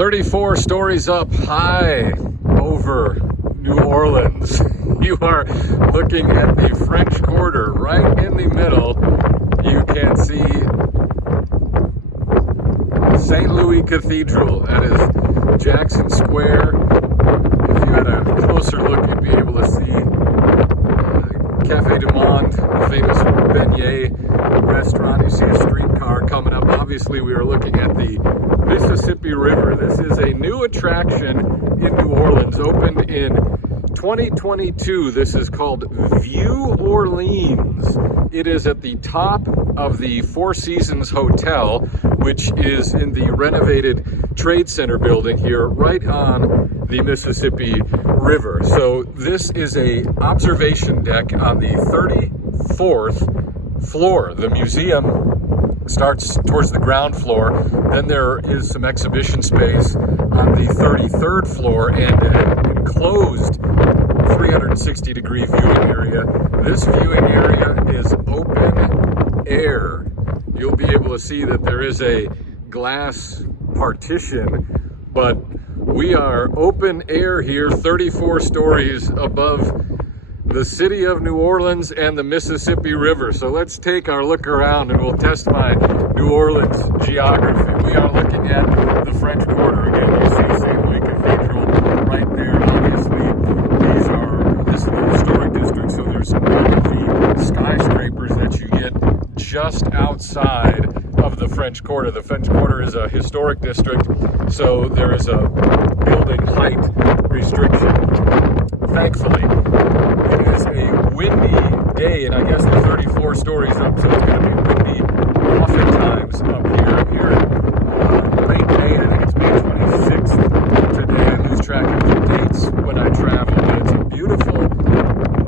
34 stories up high over New Orleans. You are looking at the French Quarter right in the middle. You can see St. Louis Cathedral. That is Jackson Square. If you had a closer look, you'd be able to see Cafe du Monde, the famous beignet restaurant. You see a streetcar coming up. Obviously, we are looking at the Mississippi River. This is a new attraction in New Orleans, opened in 2022. This is called Vue Orleans. It is at the top of the Four Seasons Hotel, which is in the renovated Trade Center building here, right on the Mississippi River. So this is a observation deck on the 34th floor. The museum starts towards the ground floor. Then there is some exhibition space on the 33rd floor and an enclosed 360-degree viewing area. This viewing area is open air. You'll be able to see that there is a glass partition, but we are open air here, 34 stories above the city of New Orleans and the Mississippi River. So let's take our look around and we'll test my New Orleans geography. We are looking at the French Quarter. Again, you see St. Louis Cathedral right there. Obviously, this is the historic district, so there's none of the skyscrapers that you get just outside of the French Quarter. The French Quarter is a historic district, so there is a building height restriction. Thankfully, it is a windy day, and I guess the 34 stories up, so it's going to be windy oftentimes up here. I'm here late May. I think it's May 26th today. I lose track of the dates when I travel, but it's a beautiful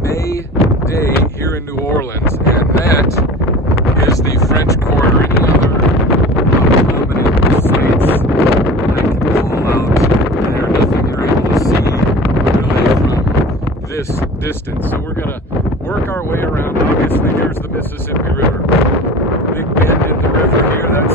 May day here in New Orleans, and that is the French Quarter. Any other prominent sites I can pull out there? Nothing you're able to see really from this distance. So we're gonna work our way around. Obviously, here's the Mississippi River. Big bend in the river here. That's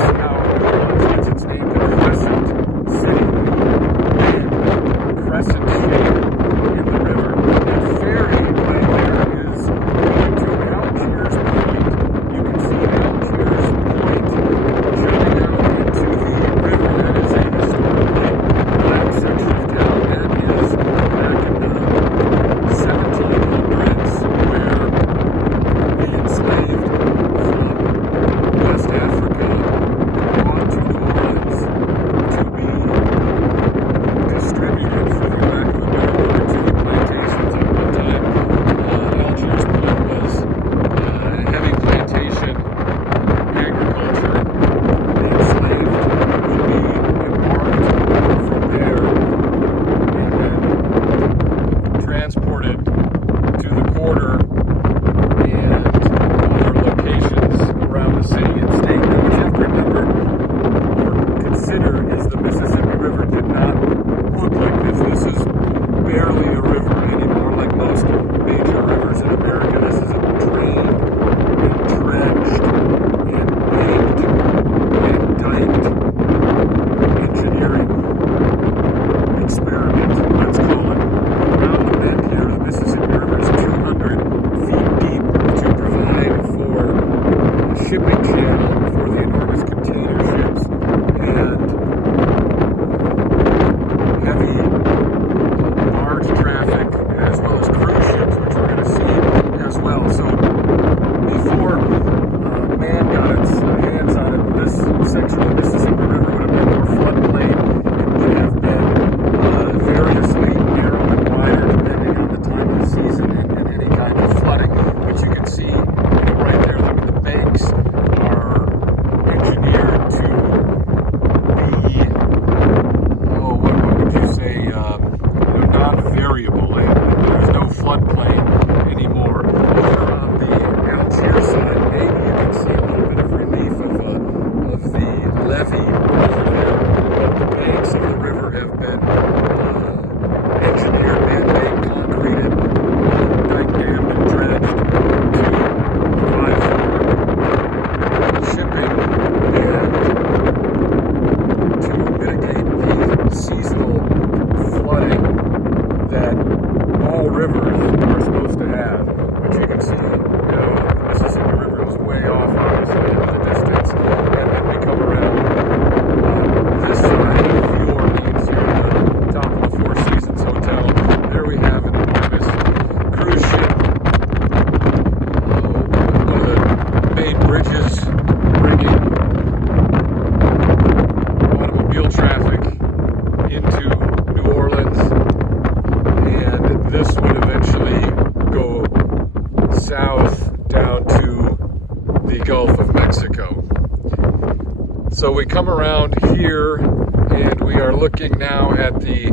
we come around here and we are looking now at the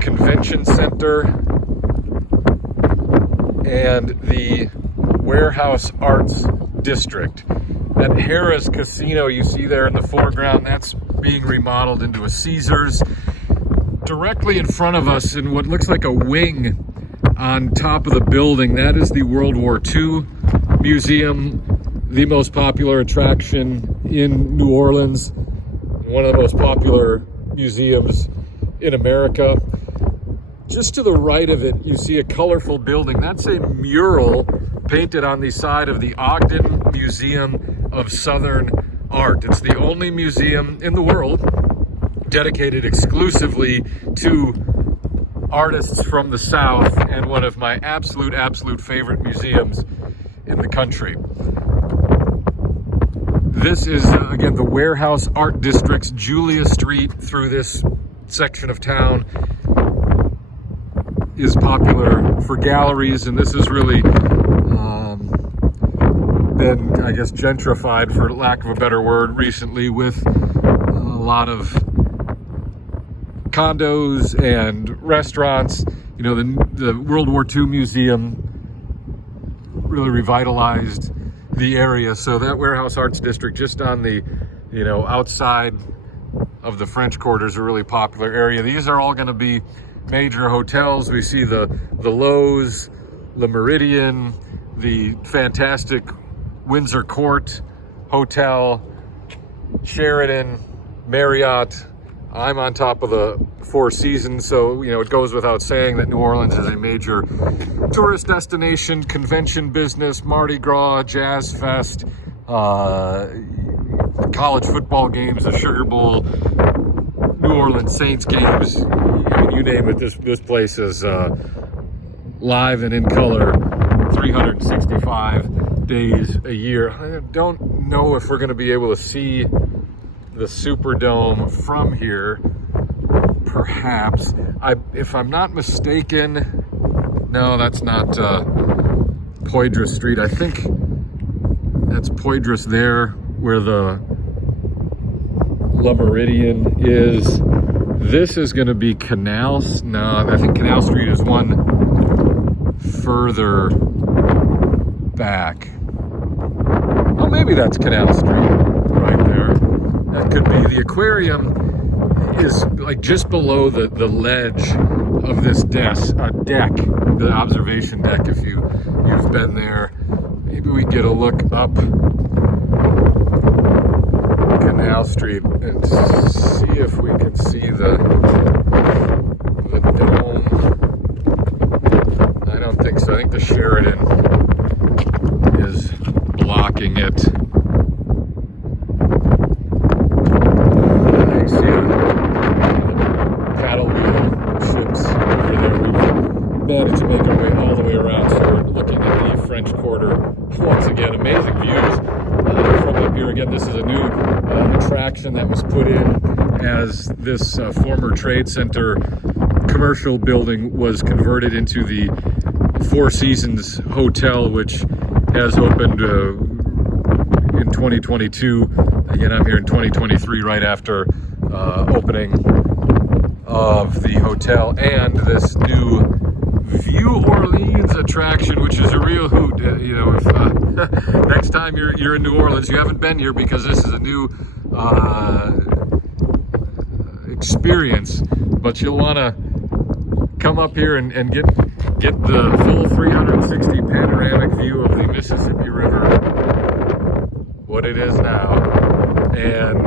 convention center and the Warehouse Arts District. That Harrah's Casino you see there in the foreground, that's being remodeled into a Caesars. Directly in front of us, in what looks like a wing on top of the building, that is the World War II Museum, the most popular attraction in New Orleans, one of the most popular museums in America. Just to the right of it, you see a colorful building. That's a mural painted on the side of the Ogden Museum of Southern Art. It's the only museum in the world dedicated exclusively to artists from the South, and one of my absolute favorite museums in the country. This is, again, the Warehouse Art District's Julia Street through this section of town is popular for galleries, and this has really been, I guess, gentrified, for lack of a better word, recently, with a lot of condos and restaurants. You know, the World War II Museum really revitalized the area. So that Warehouse Arts District, just on the, you know, outside of the French Quarter, is a really popular area. These are all going to be major hotels. We see the Lowe's, Le Méridien, the fantastic Windsor Court Hotel, Sheraton, Marriott. I'm on top of the Four Seasons, so, you know, it goes without saying that New Orleans is a major tourist destination, convention business, Mardi Gras, Jazz Fest, college football games, the Sugar Bowl, New Orleans Saints games. I mean, you name it, this place is live and in color 365 days a year. I don't know if we're going to be able to see the Superdome from here. Perhaps. If I'm not mistaken, no, that's not Poydras Street. I think that's Poydras there, where the Le Méridien is. This is going to be Canal. No, I think Canal Street is one further back. Oh, maybe that's Canal Street right there. That could be. The aquarium is like just below the ledge of this deck, the observation deck, if you've been there. Maybe we get a look up Canal Street and see if we can see the dome. I don't think so. I think the Sheraton is blocking it. I see the paddle wheel ships over there. We've managed to make our way all the way around, so we're looking at the French Quarter. Once again, amazing views from up here. Again, this is a new attraction that was put in as this former trade center commercial building was converted into the Four Seasons Hotel, which has opened in 2022. Again, I'm here in 2023, right after opening of the hotel, and this new Vue Orleans attraction, which is a real hoot. You know, if next time you're in New Orleans, you haven't been here, because this is a new experience, but you'll want to come up here and get the full 360 panoramic view of the Mississippi River, what it is now, and